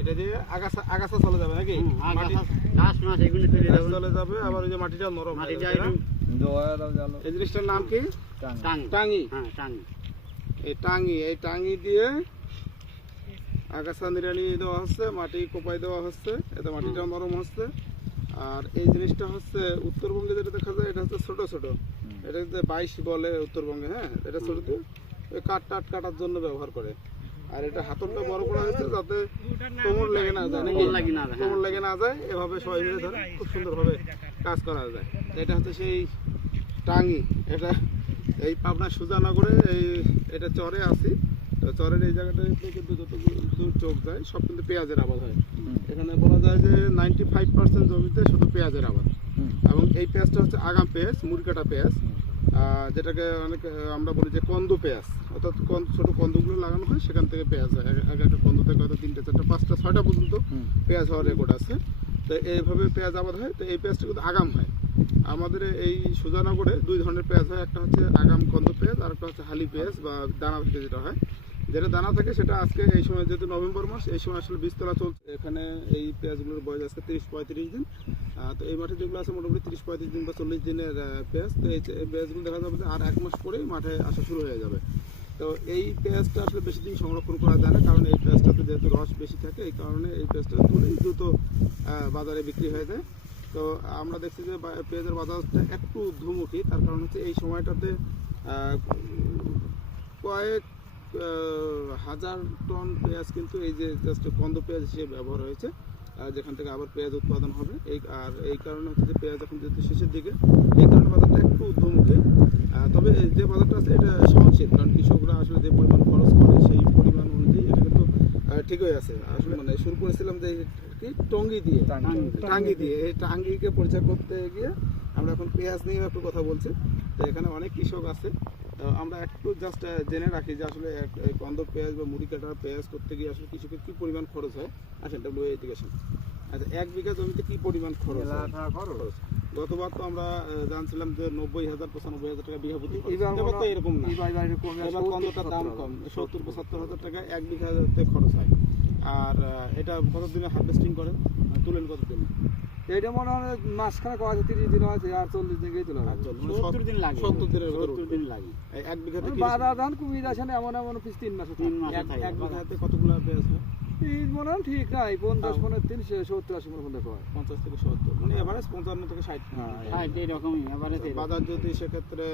এটা দিয়ে আগাছা আগাছা চলে যাবে নাকি? মাটি ঘাস মাছ এগুলো তুলে গাছ দেবো। চলে যাবে আবার ওই যে মাটিটা নরম মাটিটা যাবে, একটু না? এই জিনিসটার নাম কি? টাং টাঙ্গি হ্যাঁ এই টাঙ্গি এই টাঙ্গি দিয়ে আগাছা নিড়ানি দেওয়া হচ্ছে মাটি কোপাই দেওয়া হচ্ছে এতে মাটিটা নরম হচ্ছে। আর এই জিনিসটা হচ্ছে উত্তরবঙ্গে যেটা দেখা যায় এটা হচ্ছে ছোট ছোট। এটা হচ্ছে বাইশ বলে উত্তরবঙ্গে হ্যাঁ? এটা ছোট দিয়ে ওই কাঠ টাট কাটার জন্য ব্যবহার করে। আর এটা হাতলটা বড় করা হয়েছে যাতে কোমর লেগে না যায় কোমর লাগে না, হ্যাঁ। কোমর লেগে না যায় এভাবে সবাই মিলে ধরে খুব সুন্দরভাবে কাজ করা যায়। এটা হচ্ছে সেই টাঙ্গি। এটা এই পাবনা সুজানগরে এই এটা চরে আছি। চরের এই জায়গাটায় কিন্তু যত দূর চোখ যায় সব কিন্তু পেঁয়াজের আবাদ হয়। এখানে বলা যায় যে নাইনটি ফাইভ পার্সেন্ট জমিতে শুধু পেঁয়াজের আবাদ। এবং এই পেঁয়াজটা হচ্ছে আগাম পেঁয়াজ মুরকাটা পেঁয়াজ। যেটাকে অনেক আমরা বলি যে কন্দ পেঁয়াজ। অর্থাৎ কন্দ ছোট কন্দুগুলো লাগানো হয় সেখান থেকে পেঁয়াজ হয়। এক- এক একটা কন্দ থেকে হয়তো তিনটে চারটা পাঁচটা ছয়টা পর্যন্ত পেঁয়াজ হওয়ার রেকর্ড আছে। তো এইভাবে পেঁয়াজ আবাদ হয়। তো এই পেঁয়াজটা কিন্তু আগাম হয়। আমাদের এই সুজানগরে দুই ধরনের পেঁয়াজ হয়। একটা হচ্ছে আগাম কন্দ পেঁয়াজ আর একটা হচ্ছে হালি পেঁয়াজ বা দানা থেকে যেটা হয়। যেটা দানা থাকে সেটা আজকে এই সময়, যেহেতু নভেম্বর মাস, এই সময় আসলে বীজতলা চলছে। এখানে এই পেঁয়াজগুলোর বয়স আজকে তিরিশ পঁয়ত্রিশ দিন। তো এই মাঠে যেগুলো আছে মোটামুটি তিরিশ পঁয়ত্রিশ দিন বা চল্লিশ দিনের পেঁয়াজ। তো এই পেঁয়াজগুলো দেখা যাবে আর এক মাস পরেই মাঠে আসা শুরু হয়ে যাবে। তো এই পেঁয়াজটা আসলে বেশি দিন সংরক্ষণ করা যায় না, কারণ এই পেঁয়াজটাতে যেহেতু রস বেশি থাকে, এই কারণে এই পেঁয়াজটা তুলেই দ্রুত বাজারে বিক্রি হয়ে যায়। তো আমরা দেখছি যে পেঁয়াজের বাজারটা একটু ঊর্ধ্বমুখী তার কারণ হচ্ছে এই সময়টাতে কয়েক হাজার টন পেঁয়াজ কিন্তু এই যে জাস্ট কন্দ পেঁয়াজ হিসেবে ব্যবহার হয়েছে আর যেখান থেকে আবার পেঁয়াজ উৎপাদন হবে। এই আর এই কারণে হচ্ছে যে পেঁয়াজ এখন যেহেতু শেষের দিকে এই কারণে বাজারটা একটু ঊর্ধ্বমুখী তবে যে বাজারটা আছে এটা সহনশীল কারণ কৃষকরা আসলে যে পরিমাণ খরচ করে সেই পরিমাণ অনুযায়ী এটা কিন্তু ঠিকই আছে। আসলে মানে শুরু করেছিলাম যে কি টঙ্গি দিয়ে টাঙ্গি। দিয়ে এই টাঙ্গিকে পরিচয় করতে গিয়ে আমরা এখন পেঁয়াজ নিয়ে একটু কথা বলছি। তো এখানে অনেক কৃষক আছে। আমরা একটু জাস্ট জেনে রাখি যে আসলে কন্দ পেঁয়াজ বা মুড়ি কাটা পেঁয়াজ করতে গিয়ে আসলে কৃষকের কি পরিমাণ খরচ হয়? আসেন ডাব্লিউ এডুকেশন আচ্ছা এক বিঘা জমিতে কি পরিমাণ খরচ? খরচ। গতবার তো আমরা জানছিলাম যে নব্বই হাজার পঁচানব্বই হাজার টাকা বিঘা প্রতি এবার তো এরকম না। এবার কন্দটার দাম কম। সত্তর পঁচাত্তর হাজার টাকা এক বিঘাতে খরচ হয়। আর এটা কতদিনে হারভেস্টিং করেন? তুলেন কতদিনে? এইটা মনে হয় মাসখানে কয় আছে তিরিশ দিন আছে আর চল্লিশ দিন চল- মানে সত্তর দিন লাগে। সত্তর দিনের সত্তর দিন লাগে। এক বিঘাতে বাধা ধান কুমির আসে না এমন এমন পিস তিন মাসে তিন মাসে এক বিঘাতে কতগুলো পেঁয়াজ হয় মনে হয় ঠিক নাই পঞ্চাশ তাও। মনে সত্তর আশি মনে হয় হয়। পঞ্চাশ থেকে সত্তর মানে এভারেজ পঞ্চান্ন থেকে ষাট। হ্যাঁ, হ্যাঁ এইরকমই এবারে বাজার যদি সেক্ষেত্রে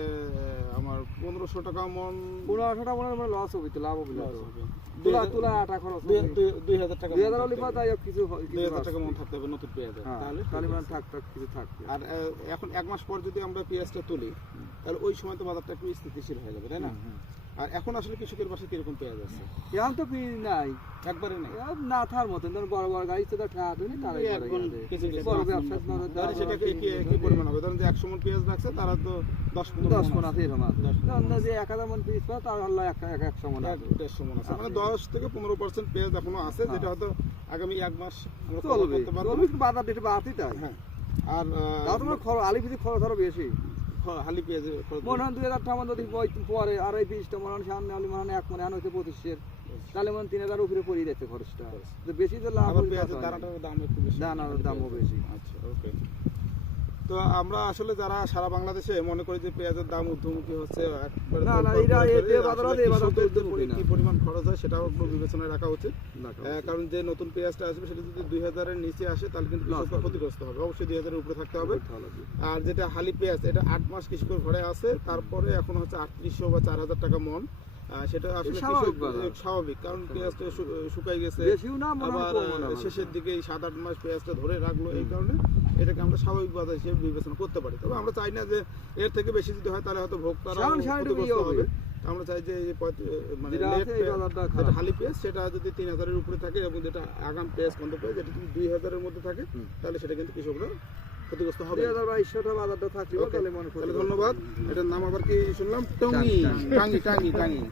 আমার পনেরোশো টাকা মন পনেরোশোটা মনে হয় লস হবে তো লাভ হবে না হবে। দুই তুলা হাজার- তুলা আটা খরচ দুই- দুই- দুই হাজার টাকা দুই হাজার হলে হবে। তাই কিছু দুই হাজার টাকা মন থাকতে হবে নতুন হ্যাঁ তাহলে তাহলে মানে থাক থাক কিছু থাকবে আর এখন এক মাস পর যদি আমরা পেঁয়াজটা তুলি তাহলে ওই সময় তো বাজারটা একটু স্থিতিশীল হয়ে যাবে তাই না? আর এখন আসলে কৃষকের বাসায় কীরকম পেঁয়াজ আছে এখন তো নাই একবারে নেই। না থার মতন ধরুন বড় বড় গাড়ি তো ঠেকা তুমি কিছু বড় ব্যবসা মানে সেটা কি কি- পরিমাণ হবে? ধরুন যে একশো মন পেঁয়াজ রাখছে তারা তো দশ দশ মন আছে এরকম যে এক হাজার মন পিস পাও তার হলো এক এক একশো মন দেড়শো মণ আছে। মানে। দশ থেকে পনেরো পার্সেন্ট পেঁয়াজ এখনও আছে হ্যাঁ। যেটা হয়তো আগামী এক মাস চলবে। বাজার একটু বাড়তি তাই। হ্যাঁ। আর তোমার খরচ আলি খরচ আরও বেশি। হালি মনে হয় দুই হাজার টাকা যদি পরে আর এই পিসটা মনে হয় সামনে আলি মনে হয় এক মনে হচ্ছে পঁচিশের। তাহলে মনে তিন হাজার উপরে পড়িয়ে যাচ্ছে খরচটা। তো বেশি তো লাভ দানার দামও বেশি। আচ্ছা তো আমরা আসলে যারা সারা বাংলাদেশে মনে করি যে পেঁয়াজের দাম ঊর্ধ্বমুখী হচ্ছে। কি পরিমাণ খরচ হয় সেটাও একটু বিবেচনায় রাখা উচিত। কারণ যে নতুন পেঁয়াজটা আসবে সেটা যদি দুই হাজারের নিচে আসে তাহলে কিন্তু কৃষকরা ক্ষতিগ্রস্ত হবে। অবশ্যই দুই হাজারের উপরে থাকতে হবে। আর যেটা হালি পেঁয়াজ এটা আট মাস কৃষকের ঘরে আছে তারপরে এখন হচ্ছে আটত্রিশশো বা চার হাজার টাকা মন। সেটা আসলে স্বাভাবিক কারণ পেঁয়াজটা শুকাই গেছে। আবার। শেষের দিকে সাত আট মাস পেঁয়াজটা ধরে রাখল এই কারণে। এটাকে আমরা স্বাভাবিক বাজার হিসেবে বিবেচনা করতে পারি। তবে আমরা চাই না যে এর থেকে বেশি যদি হয় তাহলে হয়তো সাধারণ ইয়ে হবে। আমরা চাই যে মানে। হালি পেঁয়াজ সেটা যদি তিন হাজারের উপরে থাকে এবং যেটা আগাম পেঁয়াজ কন্দ পেঁয়াজ যেটা যদি দুই হাজারের মধ্যে থাকে তাহলে সেটা কিন্তু কৃষকরা ক্ষতিগ্রস্ত হবে। দুই হাজার বাইশশোটা বাজারটা থাকলেও তাহলে মনে করি। ধন্যবাদ। এটার নাম আবার কি শুনলাম? টঙ্গি। টাঙ্গি টাঙ্গি টাঙ্গি।